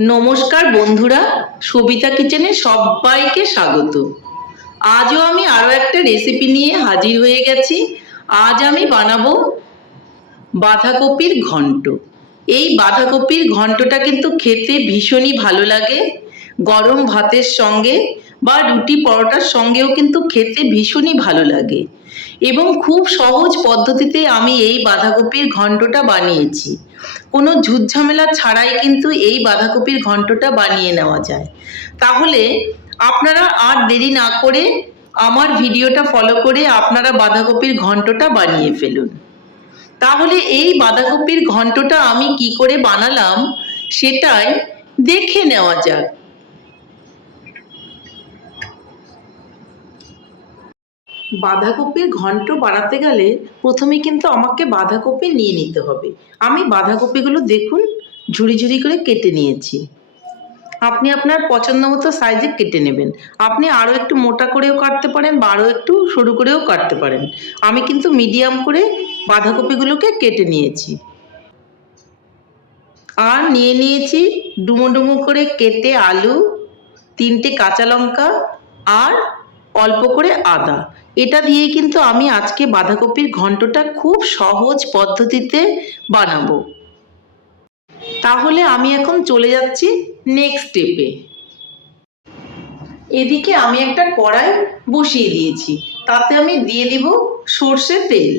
নমস্কার বন্ধুরা, সবিতা কিচেনে সবাইকে স্বাগত। আজও আমি আরও একটা রেসিপি নিয়ে হাজির হয়ে গেছি। আজ আমি বানাবো বাঁধাকপির ঘন্ট। এই বাঁধাকপির ঘন্টটা কিন্তু খেতে ভীষণই ভালো লাগে। গরম ভাতের সঙ্গে বা রুটি পরোটার সঙ্গেও কিন্তু খেতে ভীষণই ভালো লাগে। এবং খুব সহজ পদ্ধতিতে আমি এই বাঁধাকপির ঘন্টটা বানিয়েছি। কোনো ঝুটঝামেলা ছাড়াই কিন্তু এই বাঁধাকপির ঘন্টটা বানিয়ে নেওয়া যায়। তাহলে আপনারা আর দেরি না করে আমার ভিডিওটা ফলো করে আপনারা বাঁধাকপির ঘন্টটা বানিয়ে ফেলুন। তাহলে এই বাঁধাকপির ঘন্টটা আমি কি করে বানালাম সেটাই দেখে নেওয়া যাক। বাঁধাকপির ঘন্ট বাড়াতে গেলে প্রথমে কিন্তু আমাকে বাঁধাকপি নিয়ে নিতে হবে। আমি বাঁধাকপিগুলো দেখুন, ঝুড়ি ঝুড়ি করে কেটে নিয়েছি। আপনি আপনার পছন্দ মতো সাইজে কেটে নেবেন। আপনি আরও একটু মোটা করেও কাটতে পারেন বা আরও একটু সরু করেও কাটতে পারেন। আমি কিন্তু মিডিয়াম করে বাঁধাকপিগুলোকে কেটে নিয়েছি। আর নিয়ে নিয়েছি ডুমো ডুমো করে কেটে আলু, তিনটে কাঁচা লঙ্কা আর অল্প করে আদা। এটা দিয়ে কিন্তু আমি আজকে বাঁধাকপির ঘন্টটা খুব সহজ পদ্ধতিতে বানাবো। তাহলে আমি এখন চলে যাচ্ছি নেক্সট স্টেপে এদিকে আমি একটা কড়াই বসিয়ে দিয়েছি, তাতে আমি দিয়ে দিব সর্ষে তেল।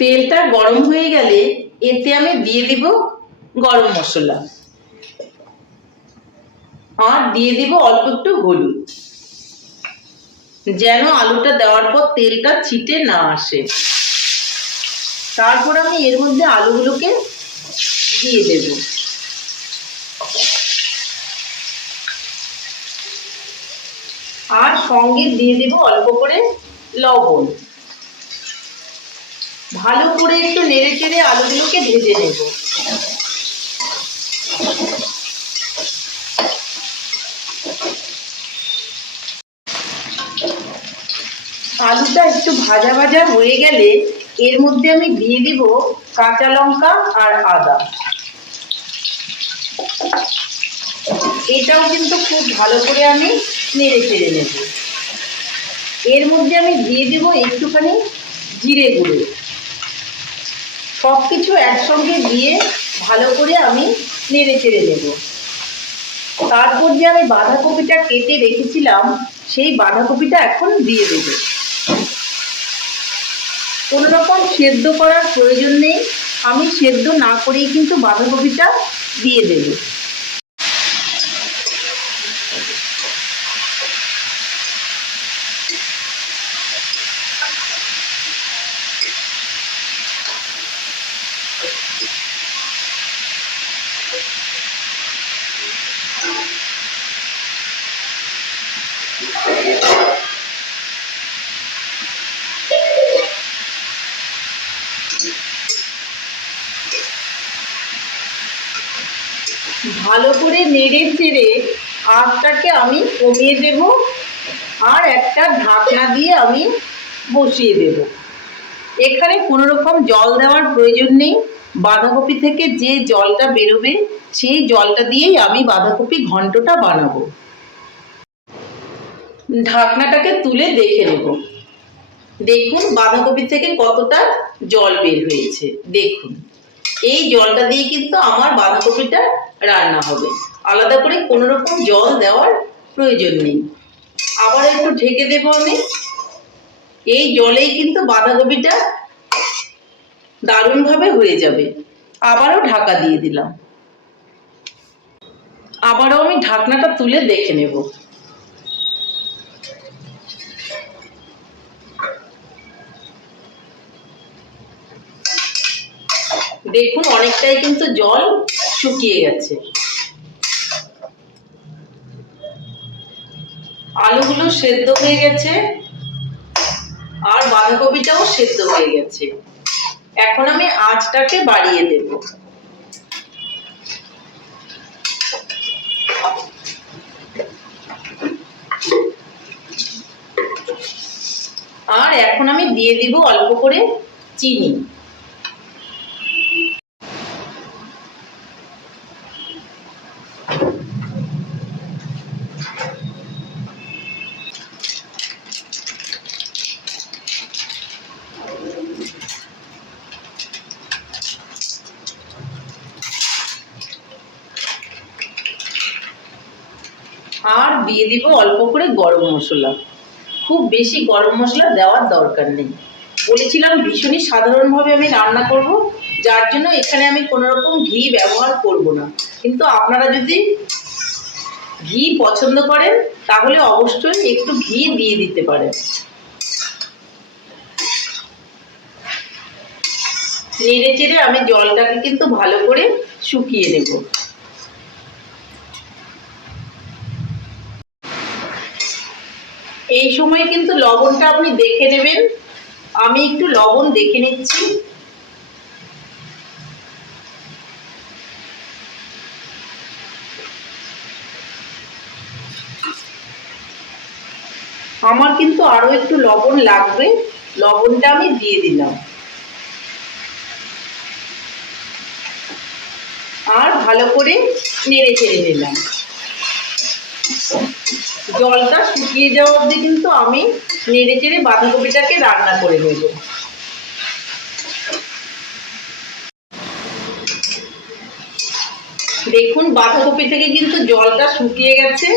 তেলটা গরম হয়ে গেলে এতে আমি দিয়ে দিব গরম মশলা। আর দিয়ে দিব অল্প একটু হলুদ। যেন আলুটা দেওয়ার পর তেলটা ছিটে না আসে। তারপর আমি এর মধ্যে আলুগুলোকে দিয়ে দেব। আর সঙ্গে দিয়ে দেব অল্প করে লবণ। ভালো করে একটু নেড়ে চেড়ে আলুগুলোকে ভেজে নেব। আলুটা একটু ভাজা ভাজা হয়ে গেলে এর মধ্যে আমি দিয়ে দিব কাঁচা লঙ্কা আর আদা। এটাও কিন্তু খুব ভালো করে আমি নেড়ে চেড়ে নেব। এর মধ্যে আমি দিয়ে দিব একটুখানি জিরে গুঁড়ো। সব কিছু একসঙ্গে দিয়ে ভালো করে আমি নেড়ে চেড়ে নেব। তারপর যে আমি বাঁধাকপিটা কেটে রেখেছিলাম, সেই বাঁধাকপিটা এখন দিয়ে দেব। রকম সেদ্ধ করার প্রয়োজন নেই। আমি সেদ্ধ না করেই কিন্তু বাঁধাকপিটা দিয়ে দেব। ভালো করে নেড়ে চেড়ে আঁচটাকে আমি কমিয়ে দেব আর একটা ঢাকনা দিয়ে আমি বসিয়ে দেব। এখানে কোনো রকম জল দেওয়ার প্রয়োজন নেই। বাঁধাকপি থেকে যে জলটা বেরোবে, সেই জলটা দিয়েই আমি বাঁধাকপি ঘন্টটা বানাবো। ঢাকনাটাকে তুলে দেখে নেব। দেখুন বাঁধাকপি থেকে কতটা জল বের হয়েছে। দেখুন। এই জলটা দিয়ে কিন্তু আমার বাঁধাকপিটা রান্না হবে। আলাদা করে কোনো রকম জল দেওয়ার প্রয়োজন নেই। আবার একটু ঢেকে দেব আমি। এই জলেই কিন্তু বাঁধাকপিটা দারুণভাবে হয়ে যাবে। আবারও ঢাকা দিয়ে দিলাম। আবারও আমি ঢাকনাটা তুলে দেখে নেব। দেখুন, অনেকটাই কিন্তু জল শুকিয়ে গেছে। আলুগুলো সেদ্ধ হয়ে গেছে, আর বাঁধাকপিটাও সেদ্ধ হয়ে গেছে। এখন আমি আঁচটাকে বাড়িয়ে দেব। আর এখন আমি দিয়ে দিব অল্প করে চিনি আর দিয়ে দিব অল্প করে গরম মশলা। খুব বেশি গরম মশলা দেওয়ার দরকার নেই। বলেছিলাম ভীষণই সাধারণভাবে আমি রান্না করব, যার জন্য এখানে আমি কোনো রকম ঘি ব্যবহার করব না। কিন্তু আপনারা যদি ঘি পছন্দ করেন, তাহলে অবশ্যই একটু ঘি দিয়ে দিতে পারেন। নেড়ে চেড়ে আমি জলটাকে কিন্তু ভালো করে শুকিয়ে নেব। এই সময় কিন্তু লবণটা আপনি দেখে নেবেন। আমি একটু লবণ দেখে নিচ্ছি। আমার কিন্তু আরও একটু লবণ লাগবে। লবণটা আমি দিয়ে দিলাম। আর ভালো করে নেড়ে চেড়ে নিলাম। জলটা শুকিয়ে যাওয়া অবধি কিন্তু আমি নেড়ে চেড়ে বাঁধাকপিটাকে রান্না করে নেব। দেখুন, বাঁধাকপি থেকে কিন্তু জলটা শুকিয়ে গেছে।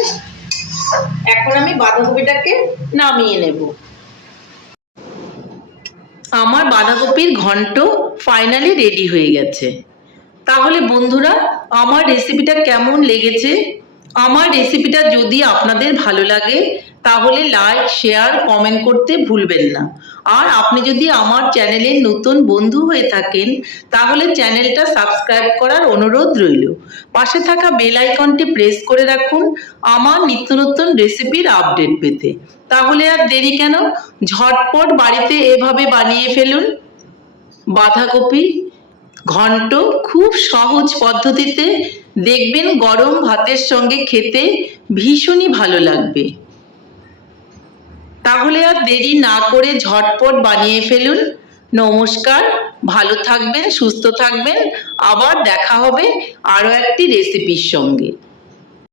এখন আমি বাঁধাকপিটাকে নামিয়ে নেব। আমার বাঁধাকপির ঘন্ট ফাইনালি রেডি হয়ে গেছে। তাহলে বন্ধুরা, আমার রেসিপিটা কেমন লেগেছে? আমার রেসিপিটা যদি আপনাদের ভালো লাগে, তাহলে লাইক শেয়ার কমেন্ট করতে ভুলবেন না। আর আপনি যদি আমার চ্যানেলের নতুন বন্ধু হয়ে থাকেন, তাহলে চ্যানেলটা সাবস্ক্রাইব করার অনুরোধ রইল। পাশে থাকা বেল আইকনটি প্রেস করে রাখুন, আমার নিত্য নতুন রেসিপির আপডেট পেতে। তাহলে আর দেরি কেন? ঝটপট বাড়িতে এভাবে বানিয়ে ফেলুন। বাঁধাকপি ঘন্ট খুব সহজ পদ্ধতিতে দেখবেন গরম ভাতের সঙ্গে খেতে ভীষণই ভালো লাগবে। তাহলে আর দেরি না করে ঝটপট বানিয়ে ফেলুন। নমস্কার, ভালো থাকবেন, সুস্থ থাকবেন। আবার দেখা হবে আরও একটি রেসিপির সঙ্গে।